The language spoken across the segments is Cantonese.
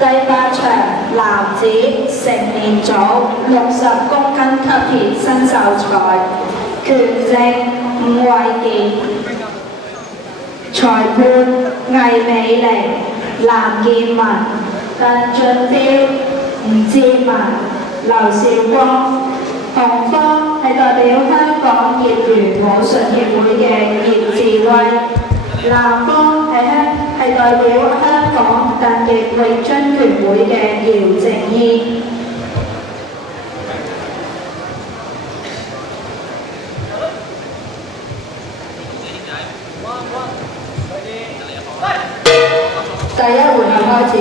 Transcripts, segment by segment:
第8場男子成年組60公斤級別新秀賽，權證伍偉健，裁判魏美玲、藍建文、鄧俊標、吳志文、劉兆光。紅方係代表香港業餘武術協會嘅葉志威，藍方係代表香港特技詠春拳會嘅姚靜依。第1回合開始。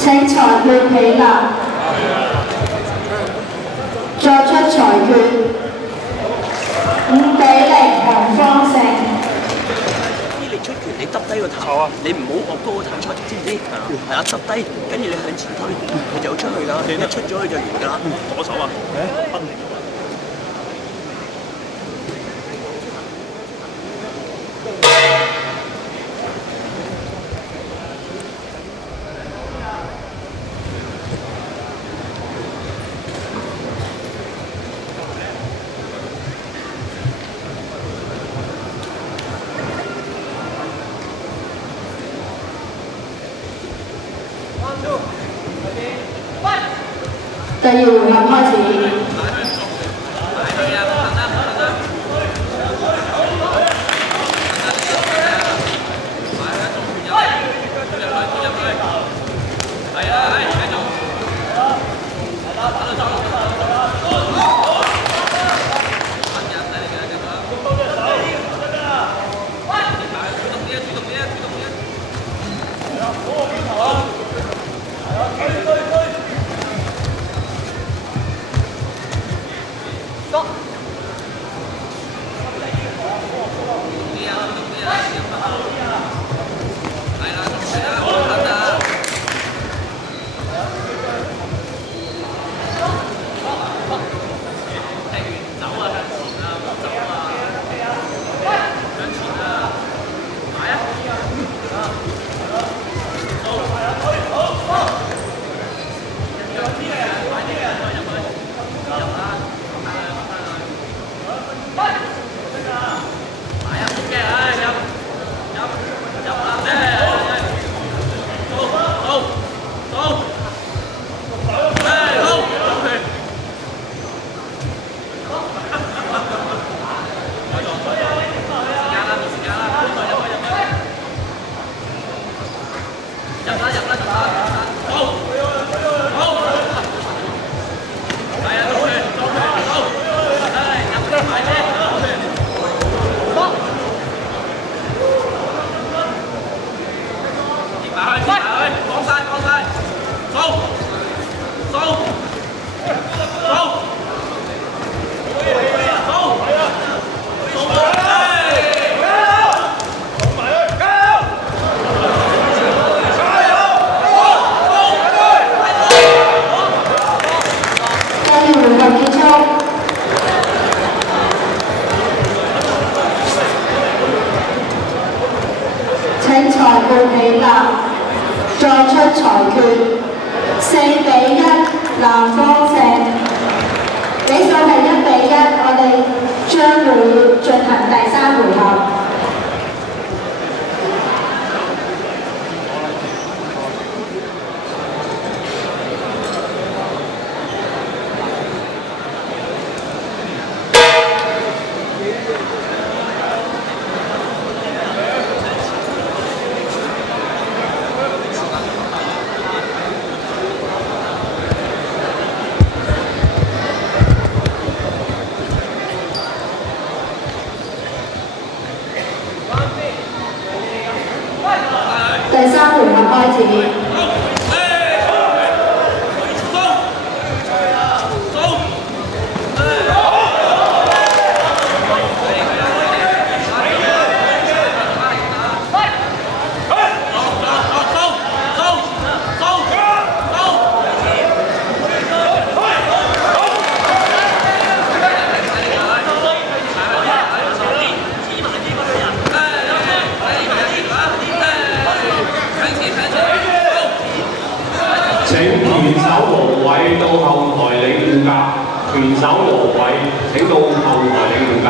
請裁判起立，作出裁決，5-0紅方勝。你出拳，你耷低個頭，你唔好惡高個頭出，知唔知？係啊，耷低，跟住你向前推，佢就出去㗎。一出咗去就完㗎啦。左手啊！第2回合開始。第二回合結束。請裁判起立，作出裁決。4-1，南方勝。比數係1-1，我哋將會進行第三回合。第三回合開始。請拳手盧偉到後台領護甲，拳手盧偉請到後台領護甲。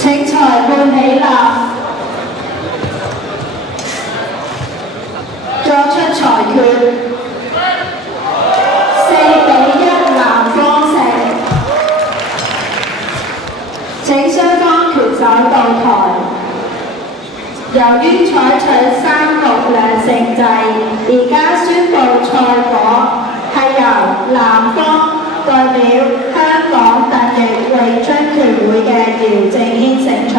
請裁判起立，作出裁決。4-1，南方勝。請雙方拳手到台。由於採取3局2勝制，而家宣布賽果係由南方代表香港特翼詠春拳會嘅姚正軒勝出。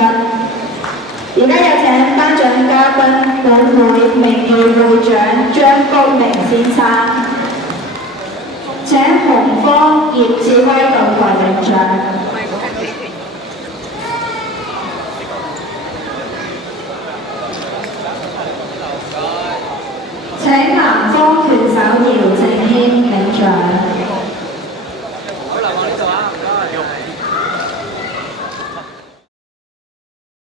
而家有請頒獎嘉賓本會名譽會長張高明先生，請紅方葉志威到台領獎。請南方拳手姚正軒。